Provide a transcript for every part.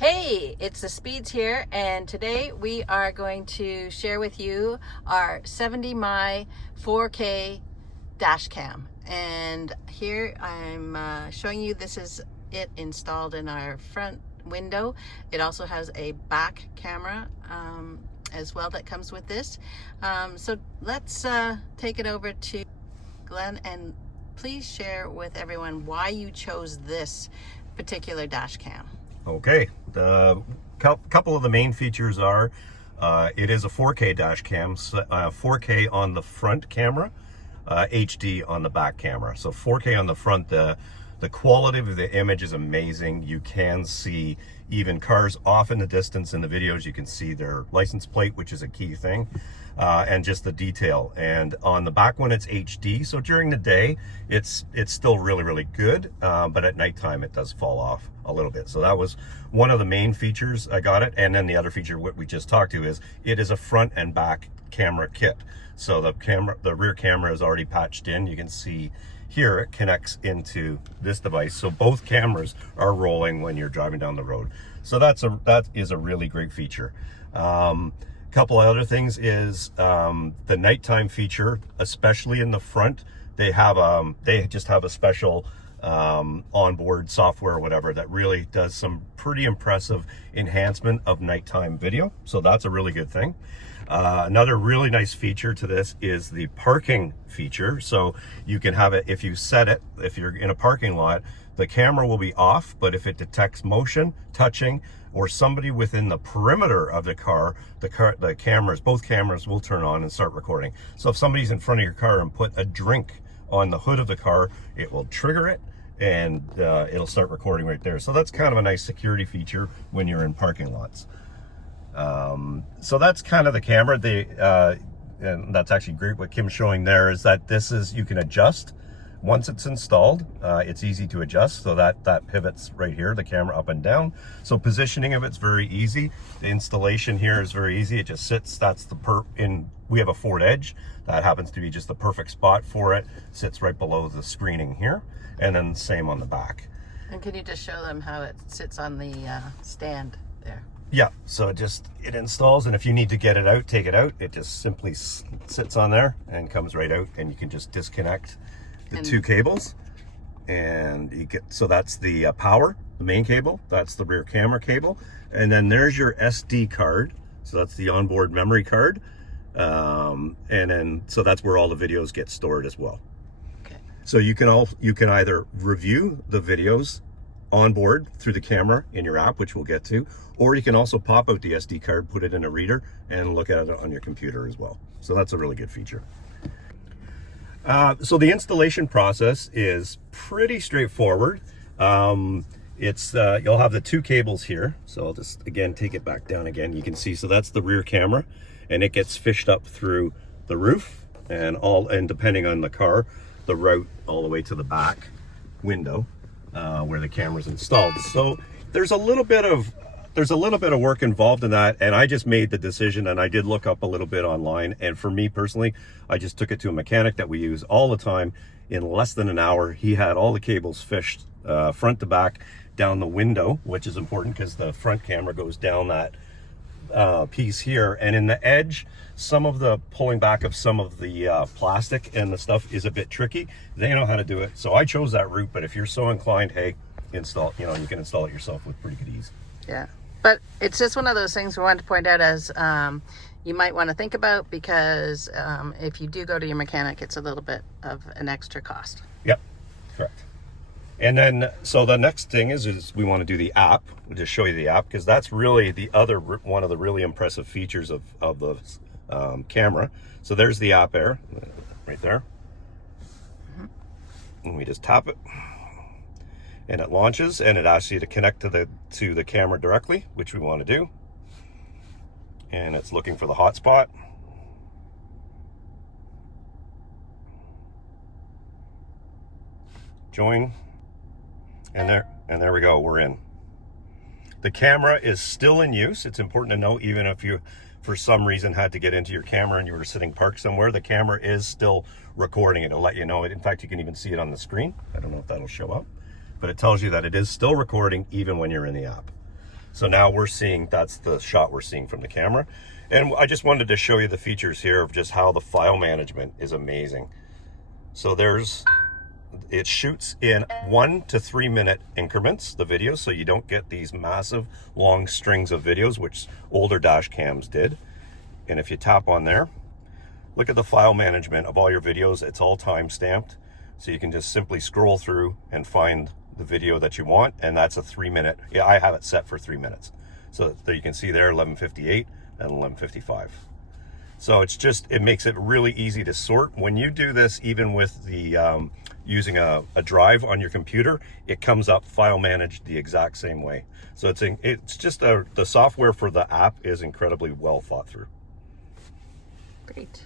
Hey, it's the Speeds here, and today we are going to share with you our 70mai 4K dash cam. And here I'm showing you, this is it installed in our front window. It also has a back camera as well that comes with this. So let's take it over to Glenn, and please share with everyone why you chose this particular dash cam. Okay, the couple of the main features are it is a 4K dash cam, 4K on the front camera, HD on the back camera. So 4K on the front, the quality of the image is amazing. You can see even cars off in the distance in the videos. You can see their license plate, which is a key thing, and just the detail. And on the back one, it's HD. So during the day, it's still really good, but at nighttime it does fall off a little bit. So that was one of the main features. I got it. And then the other feature, what we just talked to, is it is a front and back camera kit. So the rear camera is already patched in. You can see here it connects into this device, so both cameras are rolling when you're driving down the road. So that is a really great feature. Couple of other things is the nighttime feature, especially in the front. They just have a special onboard software or whatever that really does some pretty impressive enhancement of nighttime video. So that's a really good thing. Another really nice feature to this is the parking feature. So you can have it, if you set it, if you're in a parking lot, the camera will be off, but if it detects motion, touching, or somebody within the perimeter of the car, the cameras, both cameras will turn on and start recording. So if somebody's in front of your car and put a drink on the hood of the car, it will trigger it and it'll start recording right there. So that's kind of a nice security feature when you're in parking lots. So that's kind of the camera. And that's actually great. What Kim's showing there is that you can adjust once it's installed. It's easy to adjust, so that pivots right here, the camera up and down. So positioning of it's very easy. The installation here is very easy. It just sits. We have a Ford Edge that happens to be just the perfect spot for it. Sits right below the screening here, and then same on the back. And can you just show them how it sits on the stand there? Yeah, so it installs, and if you need to get it out, take it out, it just simply sits on there and comes right out, and you can just disconnect the two cables, and so that's the power, the main cable, that's the rear camera cable, and then there's your SD card, so that's the onboard memory card, and then so that's where all the videos get stored as well. Okay. So you can either review the videos on board through the camera in your app, which we'll get to, or you can also pop out the SD card, put it in a reader, and look at it on your computer as well. So that's a really good feature. So the installation process is pretty straightforward. You'll have the two cables here. So I'll just, again, take it back down again. You can see, so that's the rear camera, and it gets fished up through the roof and depending on the car, the route all the way to the back window. Where the camera's installed. So there's a little bit of work involved in that, and I just made the decision, and I did look up a little bit online, and for me personally, I just took it to a mechanic that we use all the time. In less than an hour, he had all the cables fished front to back down the window, which is important because the front camera goes down that piece here, and in the edge, some of the pulling back of some of the plastic and the stuff is a bit tricky. They know how to do it, so I chose that route. But if you're so inclined, hey, you can install it yourself with pretty good ease. Yeah, but it's just one of those things we wanted to point out as you might want to think about, because if you do go to your mechanic, it's a little bit of an extra cost. Yep, correct. And then, so the next thing is we want to do the app. We'll just show you the app, because that's really the other one of the really impressive features of the camera. So there's the app there, right there. And we just tap it, and it launches, and it asks you to connect to the camera directly, which we want to do. And it's looking for the hotspot. Join. And there we go, we're in. The camera is still in use. It's important to know, even if you for some reason had to get into your camera and you were sitting parked somewhere, the camera is still recording it. It'll let you know it. In fact, you can even see it on the screen. I don't know if that'll show up, but it tells you that it is still recording even when you're in the app. So now we're seeing, that's the shot we're seeing from the camera. And I just wanted to show you the features here of just how the file management is amazing. So it shoots in 1 to 3 minute increments, the videos, so you don't get these massive long strings of videos, which older dash cams did. And if you tap on there, look at the file management of all your videos. It's all time stamped, so you can just simply scroll through and find the video that you want, and that's a 3 minute. Yeah, I have it set for 3 minutes. So there you can see there 11:58 and 11:55. So it makes it really easy to sort. When you do this, even with the using a drive on your computer, it comes up file managed the exact same way. So it's just the software for the app is incredibly well thought through. Great.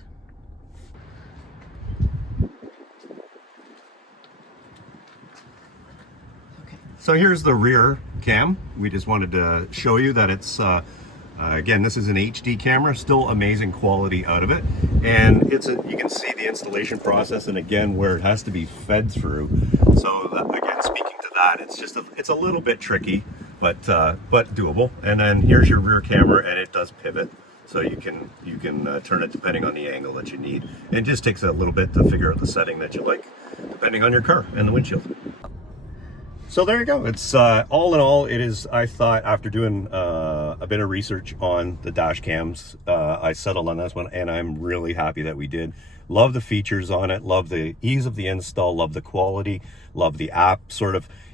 So here's the rear cam. We just wanted to show you that it's, again, this is an HD camera, still amazing quality out of it. And you can see the installation process, and again, where it has to be fed through. So again, speaking to that, it's a little bit tricky, but doable. And then here's your rear camera, and it does pivot. So you can turn it depending on the angle that you need. It just takes a little bit to figure out the setting that you like, depending on your car and the windshield. So there you go. It's all in all, it is, I thought, after doing a bit of research on the dash cams, I settled on this one, and I'm really happy that we did. Love the features on it, love the ease of the install, love the quality, love the app.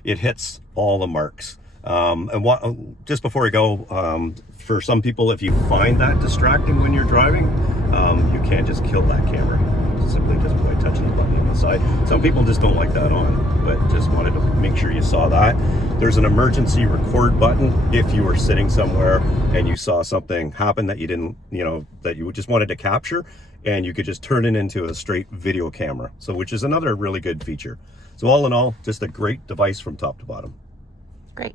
It hits all the marks. Just before we go, for some people, if you find that distracting when you're driving, you can't just kill that camera simply just by touching the button on the side. Some people just don't like that on, but just wanted to make sure you saw that. There's an emergency record button if you were sitting somewhere and you saw something happen that you didn't, that you just wanted to capture, and you could just turn it into a straight video camera. So, which is another really good feature. So all in all, just a great device from top to bottom. Great.